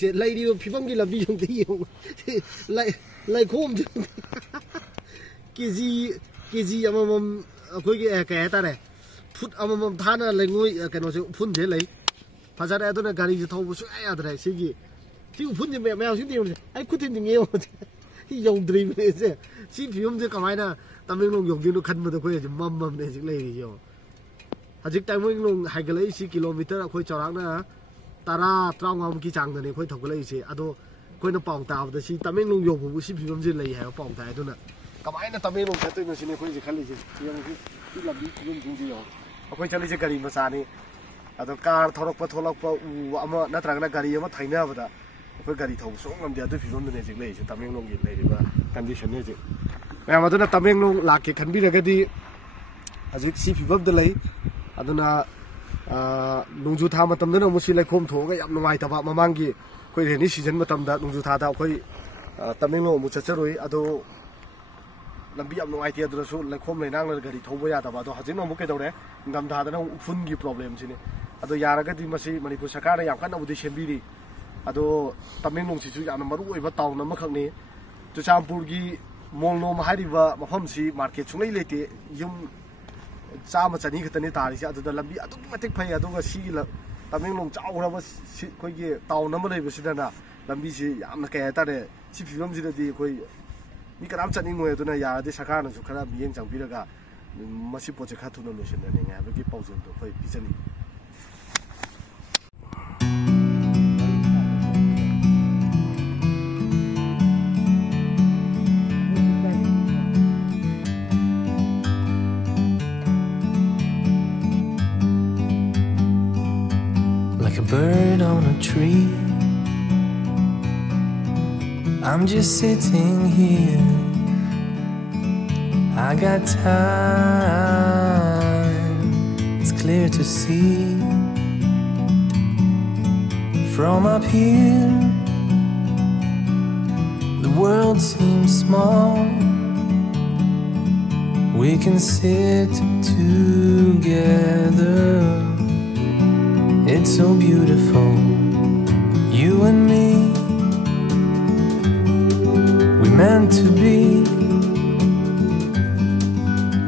से लाइरी फिफम की लंबी जोंते लाइखोम केजी अमम अखोई कह तारे फुट अमम थाना लेंगोई कनो से उफुन से लई फजारे अदुना गाड़ी से थौबो सुया यादरे सिगी सी उफुन से मैं सिंग दियो आई खुतिन दिंगे यौद्री में से सी फिफम से कमाइना तमिंगलोंग यौदिनो खनबदो खोय मम ने जिक लेरी यो हजिक तमिंगलोंग हाइगलै सी किलोमीटर अखोई चौराकना तारा त्रांगाम की चांगदने खोय थौगलै से अदो खोयना पाउ ताबदा सी तमिंगलोंग यौबो सी फिफम से लई है पाउ ताय अदुना कमाइना तमिंगलोंग खतोइनो सिने खोय जे खल्ली से यंग सी लबी फिफम जुंगी यो अखोई चली से गाड़ी मचानी अदो कार थोरकप थोलकप उ अमा नत्रगना गाड़ी अमा थाइनाबदा अखोई गाड़ी थौ सोंगमदे अदु फिफम ने जिक लई से तमिंगलोंग गी लेरिबा कंडीशन ने जे मैं अदुना तमिंगलोंग लाके खनबिरगदी हजिक सी फिफम द लई अदुना नोंजु था मतमदना मुसी लेखोम थोगा याम नुंगाइतबा ममांगी कोई रेनी सीजन मतमदा नोंजु था कोई तमिंगलोंग मु चचरोई अदो लंबी याम नुंगाइते अदुसु लेखोम लेनांग गाड़ी थौबो यादबा अदो हजिक नमु के दौरे ngam थादना उफुन की प्रॉब्लम सिने अदो यारगदी मसी मणिपुर सरकार याम कन्ना उदि सेंबिरी अदो तमिंगलोंग सिसु याम मरु ओइबा टाउन अमा खकनी चुचामपुर की मोलनोम हारिबा मफम सी मार्केट सुंगै लेते युम चाम चनी खतने तारिसे अदुदा लंबी अदुक मतिक फै अदुगा सी तमिंगलोंग चाउरबा कोइगे टाउन अमा लेबसिदना लंबी सी यामना कय तारे सी फिल्म सिददी कोइ मी कराम चनिंगोय अदुना यादे सरकारनसु खरा मियें चांबिरगा मसी प्रोजेक्ट खाथुना लोसिनने हाबगी पाउजन तो कोइ पिचनी Like a bird on a tree, I'm just sitting here. I got time, it's clear to see. From up here, the world seems small. We can sit together. It's so beautiful, you and me. We meant to be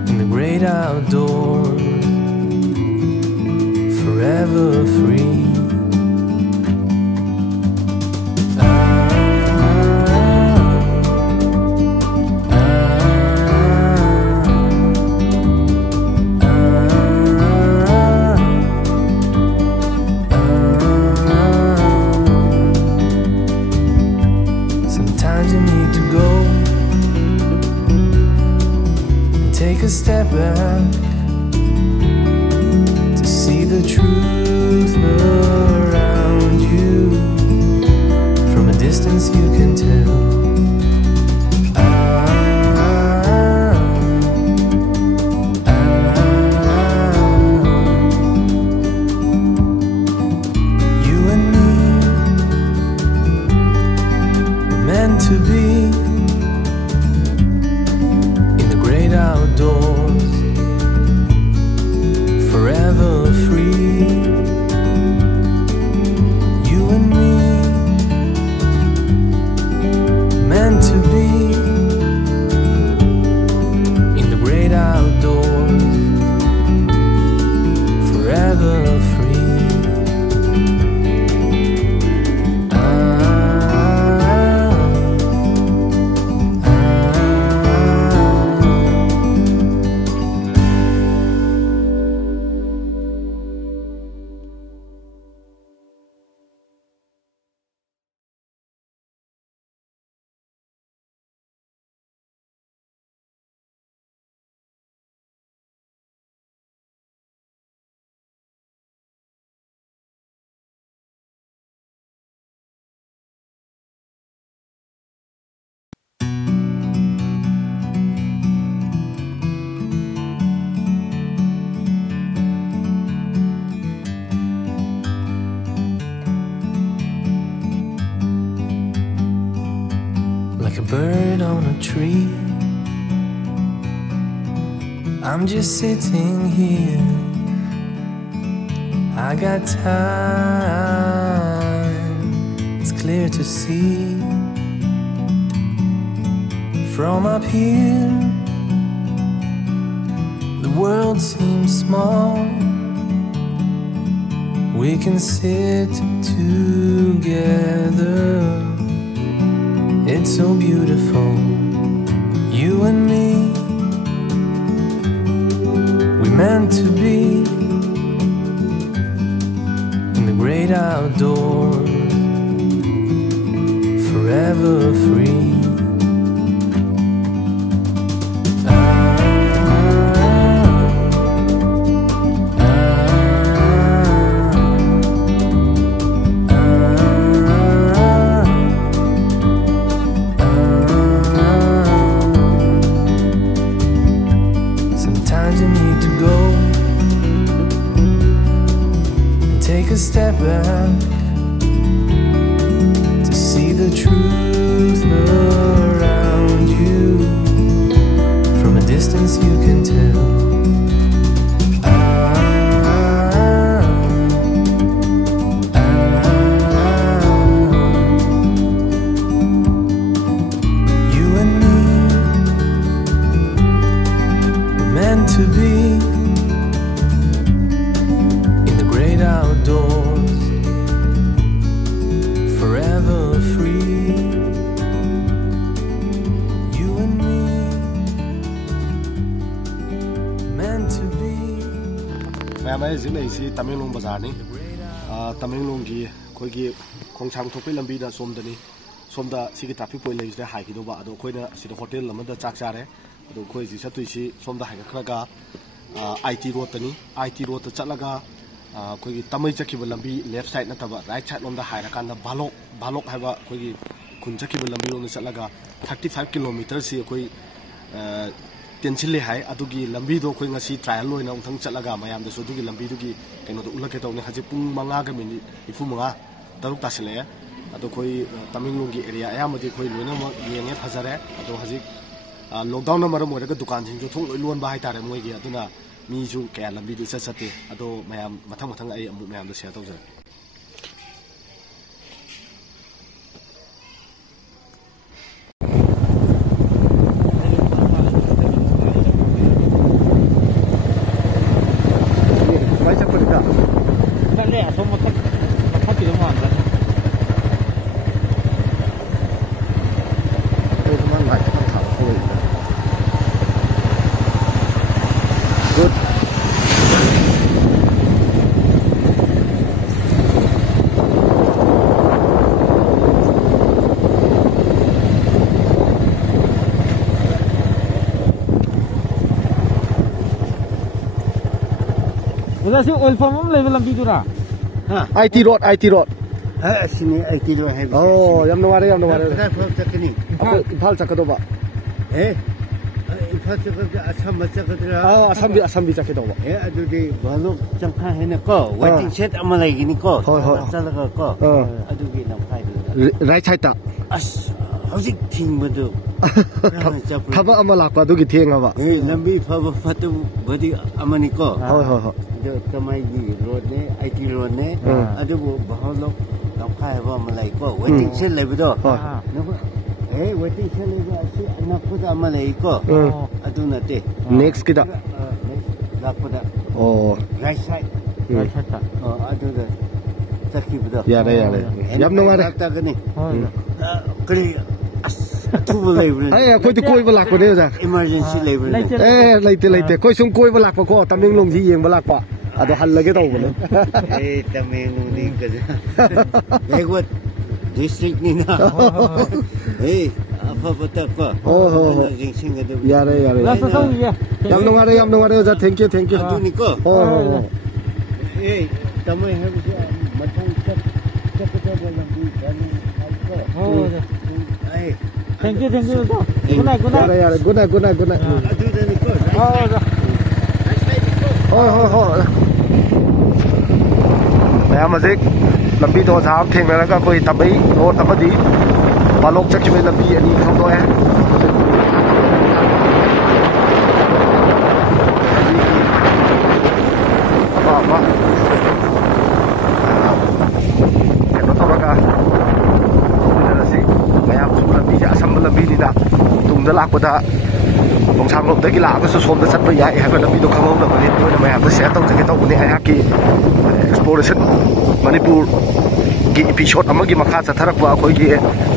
in the great outdoors, forever free. Take a step back to see the truth around you. From a distance you can tell. You and me were meant to be outdoors, forever free. You and me, meant to be in the great outdoors, forever free. Like a bird on a tree, I'm just sitting here. I got time, it's clear to see. From up here, the world seems small. We can sit together. It's so beautiful, you and me. We meant to be in the great outdoors, forever free. Sometimes you need to go and take a step back to see the truth around you. From a distance you can tell. You and me were meant to be in the great outdoors, forever free. You and me meant to be. แม่ไม่สิเลยสิตำแหน่งลงบาซาร์นี่ตำแหน่งลงกี่คุยกี่ของช่างทุกปีลำบีน่ะสมตัวนี้สมตัวสิกิตาพิปวยเลยจะหายกี่ตัวบ้าตัวคุยน่ะสิตัวโฮเทลแล้วมันจะจักจ่าเลยตัวคุยสิชัดตุยสิสมตัวหายกับครากาIT โรดตัวนี้ IT โรดตัวจัดแล้วก็คุยกี่ตำไม่จะกี่บนลำบี left side นั่นแต่ว่า right side ลมจะหายแล้วกันนะบาลกให้ว่าคุยกี่คุณจะกี่บนลำบีลมจัดแล้วก็35 กิโลเมตรสิคุยเตียนชิลเลยหายอะตุกี้ลำบีตัวคุยงาซีทริอัลลอยนะทั้งจัดละกามายามเดสุตุกี้ลำบีตุกี้เกันโนตุอุลเกตเอาเนี่ยฮัจิปุ่งมังงากันมินิอิฟุมังงาตรุกตัดเลยอะตุคุยตามิงลุงกี้เอเรียยามมันจะคุยลุยนะมันเงี้ยพัซาร์อะตุฮัจิล็อกดาวน์นั้นมาแล้วมวยก็ดุการทิ้งจุดทุ่งล้วนบ้าให้ตาเรมวยกี้อะตุน่ะมีจูแก่ลำบีดูเสร็จๆอะตุมายามมาทั้งไอ้อมุมายามเดเสียตัวเจอWala si oil farm level lang dito na. IT road sini IT road hai. Oh yam naware Kaya from Chakini. Imphal chakadoba Imphal chakka Assam chakadra. Assam bi chakadoba Adudi balok changkha hai na ko. Waiting shed amalai gini ko. Chalaga ko. Adugi nam khai du. right side ta Hauzik thing badu. thaba ama lakpa dugi theng aba Lambi phaba phatu badi amani ko. hoi जो कमाई की road ने IT road ने अदु वो बहुत लोग नौका है वो मलाई को वेटिंग शेड ले बिदो वेटिंग शेड ले बिदो ऐसे अनकुदा मलाई को अदु नते next kita लाकुदा right side अदु द तकी बिदो yare yam naware तकनी करी Tubo level. Ay, koi tu koi balak pa niya sa. Emergency level. Leite. Koi sung koi balak pa ko. Taming long hiyeng balak pa. Ado hal lagi tau bale. Taming long di kasi. What district ni na. Apa betul ko? Jingsing ada. Yare. Yam naware sa. Thank you. Ado ni ko. Tamay have matang cak dalam di kami ko. Thank you. Good night. Yare. Good night. Ado dah ni ko. Maya mazik lambi to sam theng na ka koi tabai road amadi balok chak chime lambi ani kham do hai apa keno to ka ꯂꯥꯛꯄꯗ ꯈꯣꯡꯁꯥꯡꯂꯣꯝꯗꯒꯤ ꯂꯥꯛꯑꯒꯁꯨ ꯁꯣꯝꯗ ꯆꯠꯄ ꯌꯥꯏ ꯍꯥꯏꯕ ꯂꯝꯕꯤꯗꯣ ꯈꯪꯍꯧꯗꯕꯅꯤ ꯑꯗꯨꯅ ꯃꯌꯥꯝꯗ ꯁꯤꯌꯔ ꯇꯧꯖꯒꯦ ꯇꯧꯕꯅꯤ ꯑꯩꯍꯥꯛꯀꯤ ꯑꯦꯛꯁꯄ꯭ꯂꯣꯔꯦꯁꯟ ꯃꯅꯤꯄꯨꯔꯒꯤ ꯏꯄꯤꯁꯣꯠ ꯑꯃꯒꯤ ꯃꯈꯥ ꯆꯠꯊꯔꯛꯄ ꯑꯩꯈꯣꯏꯒꯤ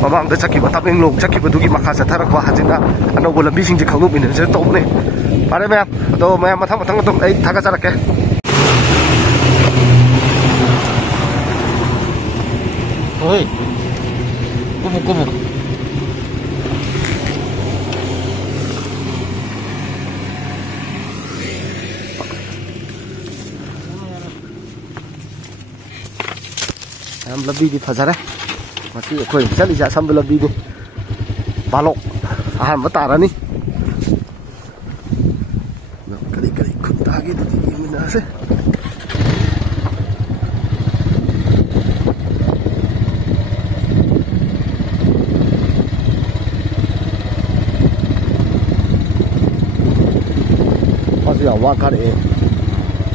ꯃꯃꯥꯡꯗ ꯆꯠꯈꯤꯕ ꯇꯃꯦꯡꯂꯣꯡ ꯆꯠꯈꯤꯕꯗꯨꯒꯤ ꯃꯈꯥ ꯆꯠꯊꯔꯛꯄ ꯍꯧꯖꯤꯛꯅ ꯑꯅꯧꯕ ꯂꯝꯕꯤꯁꯤꯡꯁꯦ ꯈꯪꯗꯣꯛꯃꯤꯟꯅꯁꯦ ꯇꯧꯕꯅꯤ ꯐꯔꯦ ꯃꯌꯥꯝ ꯑꯗꯣ ꯃꯌꯥꯝ ꯃꯊꯪ ꯑꯗꯨꯝ ꯑꯩ ꯊꯥꯒꯠꯆꯔꯛꯀꯦ Oi. Como? ꯌꯥꯝ ꯂꯝꯕꯤꯗꯤ ꯐꯖꯔꯦ ꯃꯁꯤ ꯑꯩꯈꯣꯏ ꯆꯠꯂꯤꯁꯦ ꯑꯁꯝꯕ ꯂꯝꯕꯤꯅꯤ ꯕꯥꯂꯣꯛ ꯑꯍꯥꯟꯕ ꯇꯥꯔꯅꯤ ꯀꯔꯤ ꯈꯨꯟꯇꯥꯒꯦꯗꯨꯗꯤ ꯌꯦꯡꯃꯤꯟꯅꯔꯁꯦ ꯃꯥꯁꯨ ꯌꯥꯝ ꯋꯥ ꯀꯥꯔꯛꯑꯦ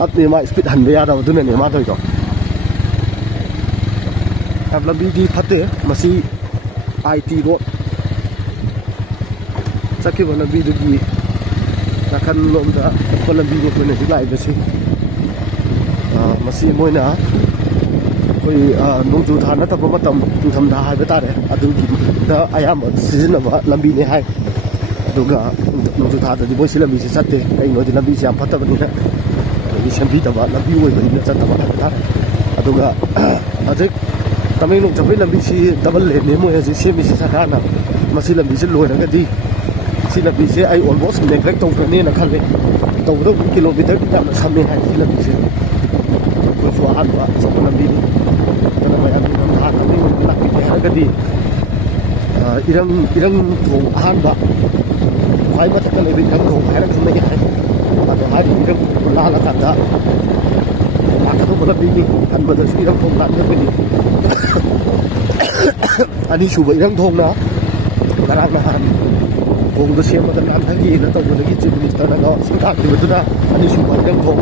ꯑꯗꯨꯅꯦ ꯃꯥ ꯁ꯭ꯄꯤꯠ ꯍꯟꯕ ꯌꯥꯗꯕꯗꯨꯅꯅꯦ ꯃꯥ ꯇꯧꯔꯤꯗꯣ ꯌꯥꯝ ꯂꯝꯕꯤꯗꯤ ꯐꯠꯇꯦ ꯃꯁꯤ IT ꯔꯣꯗ ꯆꯠꯈꯤꯕ ꯂꯝꯕꯤꯗꯨꯒꯤ ꯅꯥꯀꯟꯂꯣꯝꯗ ꯆꯠꯄ ꯂꯝꯕꯤꯅꯤ ꯑꯩꯈꯣꯏꯅ ꯍꯧꯖꯤꯛ ꯂꯥꯛꯏꯕꯁꯤ ꯃꯁꯤ ꯃꯣꯏꯅ ꯑꯩꯈꯣꯏ ꯅꯣꯡꯖꯨ ꯊꯥ ꯅꯠꯇꯕ ꯃꯇꯝ ꯅꯤꯡꯊꯝꯊꯥ ꯍꯥꯏꯕ ꯇꯥꯔꯦ ꯑꯗꯨꯒꯤꯗ ꯑꯌꯥꯝꯕ ꯁꯤꯖꯤꯟꯅꯕ ꯂꯝꯕꯤꯅꯤ ꯍꯥꯏ ꯑꯗꯨꯒ ꯅꯣꯡꯖꯨ ꯊꯥꯗꯗꯤ ꯃꯣꯏ ꯁꯤ ꯂꯝꯕꯤꯁꯤ ꯆꯠꯇꯦ ꯀꯩꯅꯣꯗꯤ ꯂꯝꯕꯤꯁꯤ ꯌꯥꯝ ꯐꯠꯇꯕꯅꯤꯅ ꯑꯗꯒꯤ ꯁꯦꯝꯕꯤꯗꯕ ꯂꯝꯕꯤ ꯑꯣꯏꯕꯅꯤꯅ ꯆꯠꯇꯕ ꯍꯥꯏꯕ ꯇꯥꯔꯦ ꯑꯗꯨꯒ ꯍꯧꯖꯤꯛ ꯇꯃꯦꯡꯂꯣꯡ ꯆꯠꯄꯒꯤ ꯂꯝꯕꯤꯁꯤ ꯗꯕꯜ ꯂꯦꯟꯅꯤ ꯃꯣꯏ ꯍꯧꯖꯤꯛ ꯁꯦꯝꯃꯤꯁꯤ ꯁꯔꯀꯥꯔꯅ ꯃꯁꯤ ꯂꯝꯕꯤꯁꯤ ꯂꯣꯏꯔꯒꯗꯤ ꯁꯤ ꯂꯝꯕꯤꯁꯦ ꯑꯩ ꯑꯣꯜꯃꯣꯁ ꯅꯦꯒ꯭ꯂꯦꯛ ꯇꯧꯈ꯭ꯔꯅꯦꯅ ꯈꯜꯂꯦ ꯇꯧꯕꯗꯕꯨ ꯀꯤꯂꯣꯃꯤꯇꯔꯗꯤ ꯌꯥꯝꯅ ꯁꯝꯃꯦ ꯍꯥꯏ ꯁꯤ ꯂꯝꯕꯤꯁꯦ ꯑꯩꯈꯣꯏꯁꯨ ꯑꯍꯥꯟꯕ ꯆꯠꯄ ꯂꯝꯕꯤꯅꯤ ꯑꯗꯨꯅ ꯃꯌꯥꯝ ꯅꯤꯡꯊꯝꯊꯥ ꯇꯃꯦꯡꯂꯣꯡꯗ ꯂꯥꯛꯄꯤꯒꯦ ꯍꯥꯏꯔꯒꯗꯤ ꯏꯔꯪ ꯊꯣꯡ ꯑꯍꯥꯟꯕ ꯈ꯭ꯋꯥꯏ ꯃꯊꯛꯇ ꯂꯩꯕ ꯏꯔꯪ ꯊꯣꯡ ꯍꯥꯏꯔ ꯈꯪꯅꯩ ꯍꯥꯏ ꯑꯗꯣ ꯍꯥꯏꯔꯤꯕ ꯏꯔꯪ ꯊꯣꯡ ꯂꯥꯜꯂꯀꯥꯟꯗ ꯂꯥꯛꯀꯗꯧꯕ ꯂꯝꯕꯤꯅꯤ ꯍꯟꯕꯗꯁꯨ ꯏꯔꯪ ꯊꯣꯡ ꯂꯥꯟꯒꯗꯣꯏꯅꯤ ꯑꯅꯤꯁꯨꯕ ꯏꯔꯪ ꯊꯣꯡꯅ ꯉꯔꯥꯡ ꯅꯍꯥꯟ ꯊꯣꯡꯗꯣ ꯁꯦꯝꯃꯒ ꯂꯥꯟꯊꯒꯦꯅ ꯇꯧꯕꯗꯒꯤ ꯆꯤꯐ ꯃꯤꯅꯤꯁꯇꯔꯅ ꯁꯤꯟꯊꯥꯈꯤꯕꯗꯨꯅ ꯑꯅꯤꯁꯨꯕ ꯏꯔꯪ ꯊꯣꯡ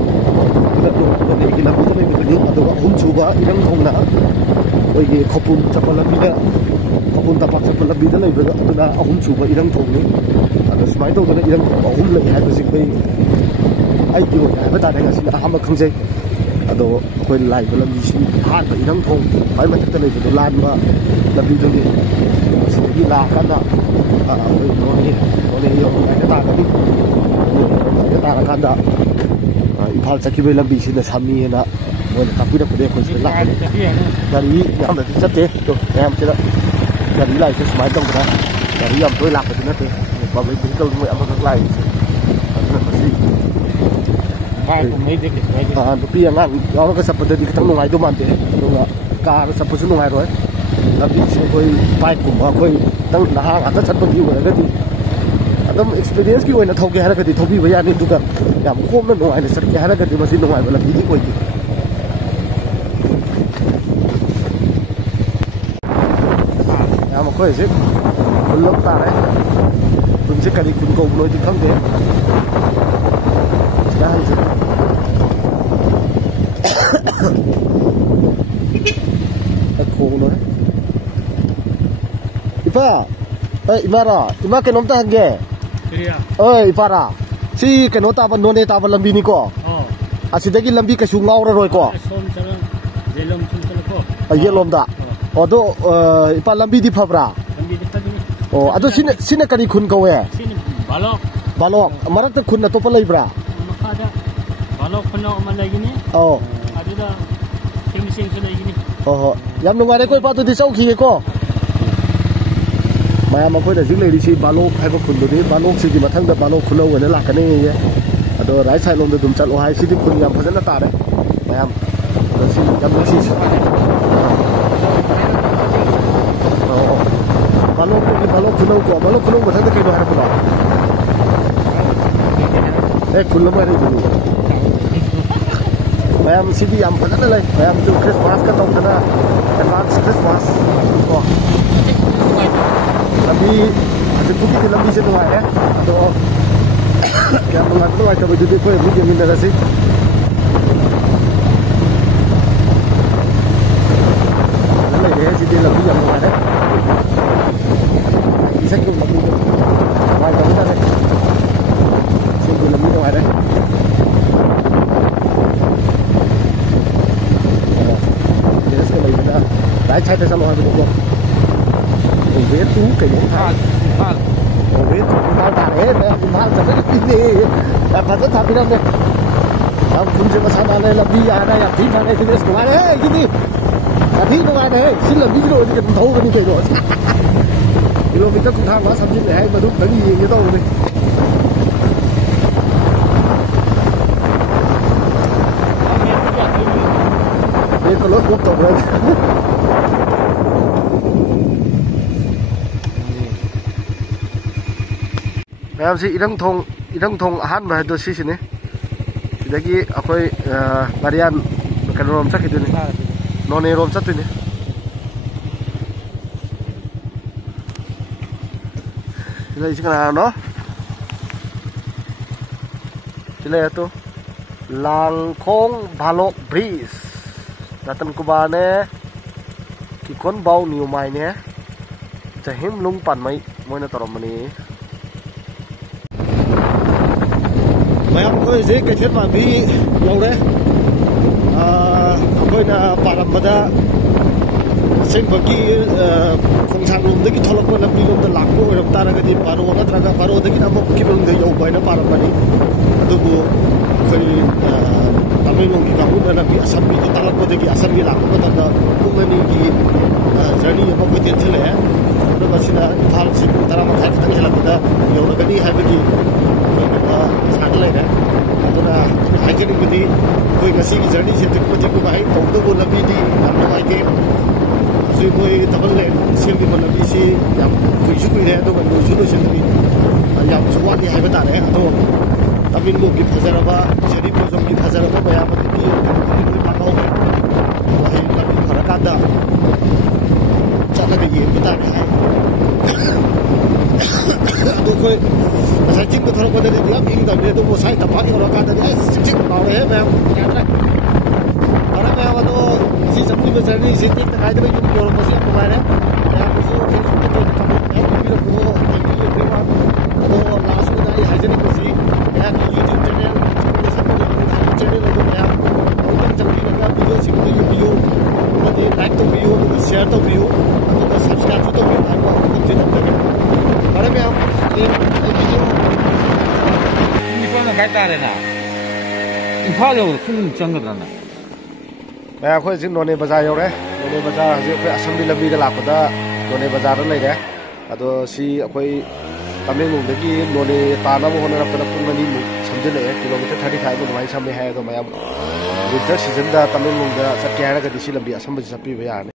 ꯅꯣꯅꯦꯒꯤ ꯂꯝꯕꯤꯗ ꯂꯩꯕꯗꯨꯅꯤ ꯑꯗꯨꯒ ꯑꯍꯨꯝꯁꯨꯕ ꯏꯔꯪ ꯊꯣꯡꯅ ꯑꯩꯈꯣꯏꯒꯤ ꯈꯧꯄꯨꯝ ꯆꯠꯄ ꯂꯝꯕꯤꯗ ꯈꯧꯄꯨꯝ ꯇꯝꯄꯥꯛ ꯆꯠꯄ ꯂꯝꯕꯤꯗ ꯂꯩꯕꯗꯣ ꯑꯗꯨꯅ ꯑꯍꯨꯝꯁꯨꯕ ꯏꯔꯪ ꯊꯣꯡꯅꯤ ꯑꯗꯣ ꯁꯨꯃꯥꯏꯅ ꯇꯧꯗꯅ ꯏꯔꯪ ꯊꯣꯡ ꯑꯍꯨꯝ ꯂꯩ ꯍꯥꯏꯕꯁꯤ ꯑꯩꯒꯤ ꯑꯣꯏꯅ ꯍꯥꯏꯕ ꯇꯥꯔꯦ ꯉꯁꯤꯅ ꯑꯍꯥꯟꯕ ꯈꯪꯖꯩ ꯑꯗꯣ ꯑꯩꯈꯣꯏꯅ ꯂꯥꯛꯏꯕ ꯂꯝꯕꯤꯁꯤ ꯑꯍꯥꯟꯕ ꯏꯔꯪ ꯊꯣꯡ ꯈ꯭ꯋꯥꯏ ꯃꯊꯛꯇ ꯂꯩꯕꯗꯣ ꯂꯥꯟꯕ ꯂꯝꯕꯤꯗꯨꯅꯤ ꯃꯁꯤꯗꯒꯤ ꯂꯥꯛꯑꯀꯥꯟꯗ ꯑꯩꯈꯣꯏ ꯅꯣꯅꯦ ꯌꯧꯔꯝꯗꯥꯏꯗ ꯇꯥꯒꯅꯤ ꯌꯧꯔꯝꯗꯥꯏꯗ ꯇꯥꯔꯀꯥꯟꯗ ꯏꯝꯐꯥꯜ ꯆꯠꯈꯤꯕꯒꯤ ꯂꯝꯕꯤꯁꯤꯅ ꯁꯝꯃꯤꯅ ꯃꯣꯏꯅ ꯇꯥꯛꯄꯤꯔꯛꯄꯗꯒꯤ ꯑꯩꯈꯣꯏ ꯁꯤꯗ ꯂꯥꯛꯄꯅꯤ ꯒꯥꯔꯤ ꯌꯥꯝꯅꯗꯤ ꯆꯠꯇꯦ ꯑꯗꯣ ꯃꯌꯥꯝꯁꯤꯗ ꯒꯥꯔꯤ ꯂꯥꯛꯏꯁꯦ ꯁꯨꯃꯥꯏꯅ ꯇꯧꯗꯅ ꯒꯥꯔꯤ ꯌꯥꯝ ꯇꯣꯏ ꯂꯥꯛꯄꯗꯤ ꯅꯠꯇꯦ ꯄꯕ꯭ꯂꯤꯛ ꯚꯦꯍꯤꯀꯜ ꯃꯣꯏ ꯑꯃꯈꯛ ꯂꯥꯛꯏꯁꯦ ꯑꯗꯨꯅ ꯃꯁꯤ ꯅꯨꯄꯤ ꯑꯉꯥꯡ ꯌꯥꯎꯔꯒ ꯆꯠꯄꯗꯗꯤ ꯈꯤꯇꯪ ꯅꯨꯡꯉꯥꯏꯗꯧ ꯃꯥꯟꯗꯦ ꯑꯗꯨꯒ ꯀꯥꯔ ꯆꯠꯄꯁꯨ ꯅꯨꯡꯉꯥꯏꯔꯣꯏ ꯂꯝꯕꯤꯁꯦ ꯑꯩꯈꯣꯏ ꯕꯥꯏꯛꯀꯨꯝꯕ ꯑꯩꯈꯣꯏ ꯈꯤꯇꯪ ꯅꯍꯥ ꯉꯥꯛꯇ ꯆꯠꯄꯒꯤ ꯑꯣꯏꯔꯒꯗꯤ ꯑꯗꯨꯝ ꯑꯦꯛꯁꯄꯤꯔꯤꯌꯦꯟꯁꯀꯤ ꯑꯣꯏꯅ ꯊꯧꯒꯦ ꯍꯥꯏꯔꯒꯗꯤ ꯊꯧꯕꯤꯕ ꯌꯥꯅꯤ ꯑꯗꯨꯒ ꯌꯥꯝ ꯀꯣꯝꯅ ꯅꯨꯡꯉꯥꯏꯅ ꯆꯠꯀꯦ ꯍꯥꯏꯔꯒꯗꯤ ꯃꯁꯤ ꯅꯨꯡꯉꯥꯏꯕ ꯂꯝꯕꯤꯗꯤ ꯑꯣꯏꯗꯦ ꯌꯥꯝ ꯑꯩꯈꯣꯏ ꯍꯧꯖꯤꯛ ꯈꯨꯜ ꯑꯃ ꯇꯥꯔꯦ ꯈꯨꯟꯁꯦ ꯀꯔꯤ ꯈꯨꯟ ꯀꯧꯕꯅꯣꯗꯤ ꯈꯪꯗꯦ ꯁꯤꯗ ꯍꯪꯁꯦ ꯈꯣꯡꯅꯣꯔꯦ ꯏꯄꯥ ꯏꯃꯥꯔꯥ ꯏꯃꯥ ꯀꯩꯅꯣꯝꯇ ꯍꯪꯒꯦ ꯏꯄꯥꯔꯥ ꯁꯤ ꯀꯩꯅꯣ ꯇꯥꯕ ꯅꯣꯅꯦ ꯇꯥꯕ ꯂꯝꯕꯤꯅꯤꯀꯣ ꯑꯁꯤꯗꯒꯤ ꯂꯝꯕꯤ ꯀꯩꯁꯨ ꯉꯥꯎꯔꯔꯣꯏꯀꯣ ꯌꯦꯠꯂꯣꯝꯗ ꯑꯗꯣ ꯏꯄꯥ ꯂꯝꯕꯤꯗꯤ ꯐꯕ꯭ꯔꯥ ꯑꯣ ꯑꯗꯣ ꯁꯤꯅ ꯀꯔꯤ ꯈꯨꯟ ꯀꯧꯋꯦ ꯕꯥꯂꯣꯛ ꯃꯔꯛꯇ ꯈꯨꯟ ꯑꯇꯣꯞꯄ ꯂꯩꯕ꯭ꯔꯥ ꯑꯧ ꯍꯣꯏ ꯌꯥꯝ ꯅꯨꯡꯉꯥꯏꯔꯦꯀꯣ ꯏꯄꯥ ꯑꯗꯨꯗꯤ ꯆꯧꯈꯤꯒꯦꯀꯣ ꯃꯌꯥꯝ ꯑꯩꯈꯣꯏꯅ ꯍꯧꯖꯤꯛ ꯂꯩꯔꯤꯁꯤ ꯕꯥꯂꯣꯛ ꯍꯥꯏꯕ ꯈꯨꯟꯗꯨꯅꯤ ꯕꯥꯂꯣꯛꯁꯤꯒꯤ ꯃꯊꯪꯗ ꯕꯥꯂꯣꯛ ꯈꯨꯅꯧ ꯑꯣꯏꯅ ꯂꯥꯛꯀꯅꯤ ꯑꯗꯣ ꯔꯥꯏꯠ ꯁꯥꯏꯠ ꯂꯣꯝꯗ ꯑꯗꯨꯝ ꯆꯠꯂꯣ ꯍꯥꯏ ꯁꯤꯗꯤ ꯈꯨꯟ ꯌꯥꯝ ꯐꯖꯅ ꯇꯥꯔꯦ ꯃꯌꯥꯝ ꯁꯤ ꯌꯥꯝ ꯅꯨꯡꯁꯤꯁꯤ ꯕꯥꯂꯣꯛꯇꯒꯤ ꯕꯥꯂꯣꯛ ꯈꯨꯅꯧ ꯀꯣ ꯕꯥꯂꯣꯛ ꯈꯨꯅꯧ ꯃꯊꯪꯗ ꯀꯩꯅꯣ ꯍꯥꯏꯔꯛꯄꯅꯣ ꯈꯨꯟ ꯑꯃ ꯍꯥꯏꯔꯛꯏꯗꯨꯅꯤ ꯃꯌꯥꯝ ꯁꯤꯗꯤ ꯌꯥꯝ ꯐꯖꯅ ꯂꯩ ꯃꯌꯥꯝꯁꯨ ꯈ꯭ꯔꯤꯁꯃꯥꯁꯀ ꯇꯧꯗꯅ ꯑꯦꯗꯚꯥꯟꯁ ꯈ꯭ꯔꯤꯁꯃꯥꯁ ꯀꯣ ꯂꯝꯕꯤ ꯍꯧꯖꯤꯛꯄꯨꯗꯤ ꯂꯝꯕꯤꯁꯦ ꯅꯨꯡꯉꯥꯏꯔꯦ ꯑꯗꯣ ꯀꯌꯥꯝ ꯅꯨꯡꯉꯥꯏꯇꯕꯗꯨꯗꯤ ꯑꯩꯈꯣꯏ ꯑꯃꯨꯛ ꯌꯦꯡꯃꯤꯟꯅꯔꯁꯤ ꯂꯩꯔꯦ ꯁꯤꯗꯤ ꯂꯝꯕꯤ ꯌꯥꯝ ꯅꯨꯡꯉꯥꯏꯔꯦ ꯏꯁꯩꯒꯤ ꯂꯝꯕꯤꯗꯣ ngoài giống ra đây xin thì làm đi ngoài đây cái này nữa đã chạy tới sao rồi được không mình biết tú cái giống thang mình biết chúng ta đã hết đấy chúng ta sẽ biết đi là phải rất thà đi đâu đâyคุณจะมาทำอะไรล่ะพี่อะไรอ่ะที่มาในที่นี้สบายเลยที่นี่ที่ตรงไหนเลยสิ่งเหล่านี้ที่เราจะทำกันนี่ไปหมดที่เราเป็นเจ้าคุณทางว่าทำยิ่งใหญ่มาดูตั้งยี่ยี่ต้องเลยนี่ก็รถปุ๊บตกเลยแล้วสิอีดังทงอาหารมาให้ดูสิสิเนี่ยJadi aku varian makan rom sak itu nih, noni rom satu ini. Kita isi kana no? Kita itu Langkong Balok Breeze. Datang ke mana? Kikon bau new mai nih. Jahim lung pan mai nak tarom ni. Em ơi dưới cái thiết bản bị lâu đấy tôi là bà làm mà đã xem vào cái không sang luôn đấy cái thọ lập làm đi luôn là lạc của người ta là cái gì bà đồ nó ra cái bà đồ đấy cái nào một cái bên đấy dầu vậy nó bà làm mà đi tôi bu khi tạm thời luôn cái nào cũng là cái asam cái thọ lập của cái asam cái lạc của ta cũng là những cái journey mà cái tiền thế này nó bác sĩ là thal sĩ ta làm thay cái thằng là người ta nhiều là cái đi hay cái gì sáng lên đấy, tôi là hai cái này thì tôi ngày sinh journey sẽ tiếp tục cái bài tổng tôi muốn làm gì làm được hai cái, rồi tôi tập lên xem cái muốn làm gì thì làm quỷ số quỷ đấy tôi vẫn quỷ số tôi xem cái, làm số quan thì hai bên đấy, tôi tập viên một cái phật giáo và journey của chúng cái phật giáo của bây giờ mình đi cái bắt đầu, và hiện làm cái khởi cảm đó, chắc là cái gì cũng ta đấy. tôi coi sai chính của thằng con đấy thì lắm in tầm này tôi mua sai tập phát thì nó cắt đấy chính bảo đấy mẹ nhát đấy ở đây mẹ mà tôi chỉ sắm đi bây giờ đi chỉ tiếc cái đấy dùng nhiều mà chỉ không phải đấy em cũng không phải cái tôi em cũng biết là tôi cái mà tôi last cái này hay cái gì em YouTube channel cái sắp tới cái channel này của em tôi chẳng đi là video chỉ có video mà thì like tôi video tôi share tôi video tôi subscribe tôi video này mà không thể làm được ở đây mẹ 이거는 갈다 되나? 이파로 큰 정거잖아. Bây giờ khơi xin nồi bazaar rồi đấy, nồi bazaar giờ khơi assam đi làm đi cái lạc của ta, nồi bazaar đó này đấy, đó si khơi Tamil Nadu cái nồi ta nó muốn làm cái lapun mani samjhe này, kilometer 35 của máy xăm này hay rồi mà em winter season da Tamil Nadu da sắp kia là cái đi si làm đi assam bây giờ sắp đi bây giờ